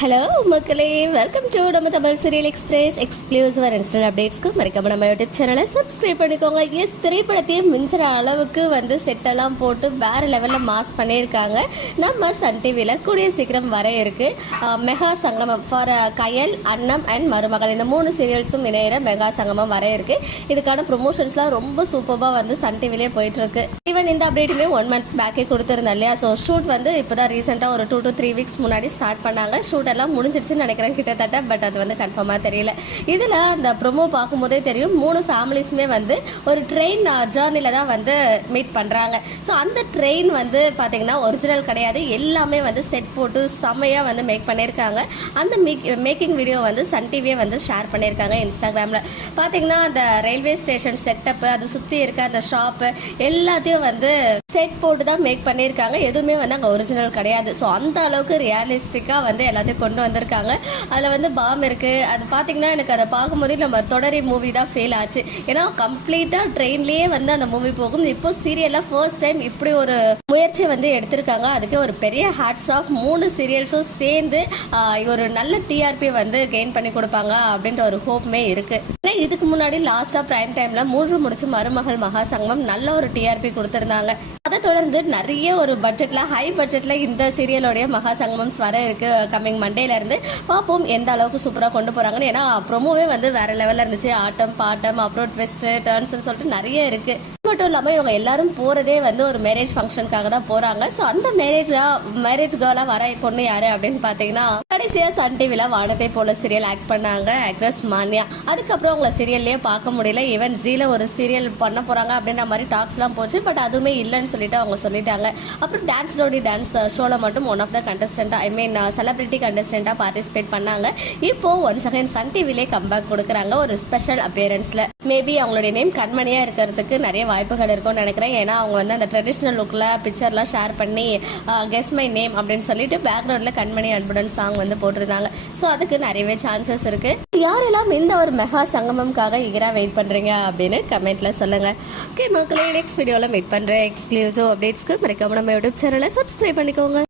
Hello மக்களே. Welcome to நம்ம Tamil serial express exclusive instant அப்டேட்ஸ்க்கு மறக்காம நம்ம யூடியூப் சேனலை சப்ஸ்கிரைப் பண்ணிக்கோங்க. எஸ் திரைப்படத்தையே மிஞ்சுற அளவுக்கு வந்து செட்டெல்லாம் போட்டு வேற லெவலில் மாஸ் பண்ணியிருக்காங்க. நம்ம சன் டிவியில் கூடிய சீக்கிரம் வர இருக்கு. மெகா சங்கமம் ஃபார் கயல் அன்னம் அண்ட் மருமகள். இந்த மூணு சீரியல்ஸும் இணையிற மெகா சங்கமம் வர இருக்கு. இதுக்கான ப்ரொமோஷன்ஸ்லாம் ரொம்ப சூப்பராக வந்து சன் டிவிலே போயிட்டு இருக்கு. ஈவன் இந்த அப்டேட்டுமே ஒன் மந்த் பேக்கே கொடுத்துருந்தேன் இல்லையா? ஸோ ஷூட் வந்து இப்போ தான் ரீசெண்டாக ஒரு டூ டு த்ரீ வீக்ஸ் முன்னாடி ஸ்டார்ட் பண்ணாங்க. ஷூட் எல்லாம் முடிஞ்சிருச்சுன்னு நினைக்கிறேன் கிட்டத்தட்ட பட் அது வந்து கன்ஃபார்மாக தெரியல. இதில் அந்த ப்ரொமோ பார்க்கும்போதே தெரியும் மூணு ஃபேமிலிஸுமே வந்து ஒரு ட்ரெயின் ஜேர்னியில் தான் வந்து மீட் பண்ணுறாங்க ஸோ அந்த ட்ரெயின் வந்து பார்த்தீங்கன்னா ஒரிஜினல் கிடையாது. எல்லாமே வந்து செட் போட்டு செம்மையாக வந்து மேக் பண்ணியிருக்காங்க. அந்த மேக்கிங் வீடியோ வந்து சன் டிவியே வந்து ஷேர் பண்ணியிருக்காங்க இன்ஸ்டாகிராமில் பார்த்தீங்கன்னா அந்த ரயில்வே ஸ்டேஷன் செட்டப்பு அது சுற்றி இருக்க அந்த ஷாப்பு எல்லாத்தையும் வந்து செட் போட்டு தான் மேக் பண்ணியிருக்காங்க. எதுவுமே வந்து அங்கே ஒரிஜினல் கிடையாது. ஸோ அந்த அளவுக்கு ரியலிஸ்டிக்காக வந்து எல்லாத்தையும் கொண்டு வந்திருக்காங்க. அதில் வந்து பாம் இருக்குது அது பார்த்தீங்கன்னா எனக்கு அதை பார்க்கும்போதே நம்ம தொடரி மூவி தான் ஃபெயில் ஆச்சு. ஏன்னா கம்ப்ளீட்டாக ட்ரெயின்லேயே வந்து அந்த மூவி போகும். இப்போ சீரியலில் ஃபர்ஸ்ட் டைம் இப்படி ஒரு முயற்சி வந்து எடுத்திருக்காங்க. அதுக்கு ஒரு பெரிய ஹேட்ஸ் ஆஃப் மூணு சீரியல்ஸும் சேர்ந்து ஒரு நல்ல டிஆர்பி வந்து கெயின் பண்ணி கொடுப்பாங்க அப்படின்ற ஒரு ஹோப்புமே இருக்குது ஆனால் இதுக்கு முன்னாடி லாஸ்ட்டாக ப்ரைம் டைமில் மூன்று முடிச்சு மருமகள் மகாசங்கம் நல்ல ஒரு டிஆர்பி கொடுத்துருந்தாங்க. அதை தொடர்ந்து நிறைய ஒரு பட்ஜெட்ல ஹை பட்ஜெட்ல இந்த சீரியலோடைய மகா சங்கமம்ஸ் வர இருக்கு uh, கம்மிங் மண்டேல இருந்து. பார்ப்போம் எந்த அளவுக்கு சூப்பரா கொண்டு போறாங்கன்னு. ஏன்னா ப்ரொமோவே வந்து வேற லெவல்ல இருந்துச்சு. ஆட்டம் பாட்டம் அப்புறம் ட்விஸ்ட் டர்ன்ஸ் சொல்லிட்டு நிறைய இருக்கு. அது மட்டும் இல்லாம இவங்க எல்லாரும் போறதே வந்து ஒரு மேரேஜ் ஃபங்க்ஷனுக்காக தான் போறாங்க. ஸோ அந்த மேரேஜா மேரேஜ் கேர்ளாக வர பொண்ணு யாரு அப்படின்னு பாத்தீங்கன்னா கடைசியா சன் டிவில வானத்தை போல சீரியல் ஆக்ட் பண்ணாங்க ஆக்ட்ரஸ் மானியா. அதுக்கப்புறம் அவங்கள சீரியல்லையே பார்க்க முடியல. ஈவன் ஜீல ஒரு சீரியல் பண்ண போறாங்க அப்படின்ற மாதிரி டாக்ஸ்லாம் போச்சு. பட் அதுவுமே இல்லைன்னு சொல்லிட்டு அவங்க சொல்லிட்டாங்க. அப்புறம் டான்ஸ் ஜோடி டான்ஸ் ஷோல மட்டும் ஒன் ஆஃப் த கண்டஸ்டன்டா ஐ மீன் செலிபிரிட்டி கண்டஸ்டன்டா பார்ட்டிசிபேட் பண்ணாங்க. இப்போ ஒன் செகண்ட் சன் டிவிலே கம்பேக் கொடுக்குறாங்க ஒரு ஸ்பெஷல் அப்பியரன்ஸ்ல மேபி அவங்களுடைய நேம் கண்மணியா இருக்கிறதுக்கு நிறைய வாய்ப்புகள் இருக்கும்னு நினைக்கிறேன். ஏன்னா அவங்க வந்து அந்த ட்ரெடிஷ்னல் லுக்ல பிக்சர்லாம் ஷேர் பண்ணி கெஸ் மை நேம் அப்படின்னு சொல்லிட்டு பேக்ரவுண்ட்ல கண்மணி அன்புடன் சாங் வந்து போட்டிருந்தாங்க ஸோ அதுக்கு நிறையவே சான்சஸ் இருக்கு. யாரெல்லாம் இந்த ஒரு மெகா சங்கமம்காக ஈகரா வெயிட் பண்றீங்க அப்படின்னு கமெண்ட்ல சொல்லுங்க. ஓகே மக்களே நெக்ஸ்ட் வீடியோல மீட் பண்றேன் எக்ஸ்க்ளூசிவ் அப்டேட்ஸ்க்கு மறக்காம நம்ம யூடியூப் சேனலை சப்ஸ்கிரைப் பண்ணிக்கோங்க.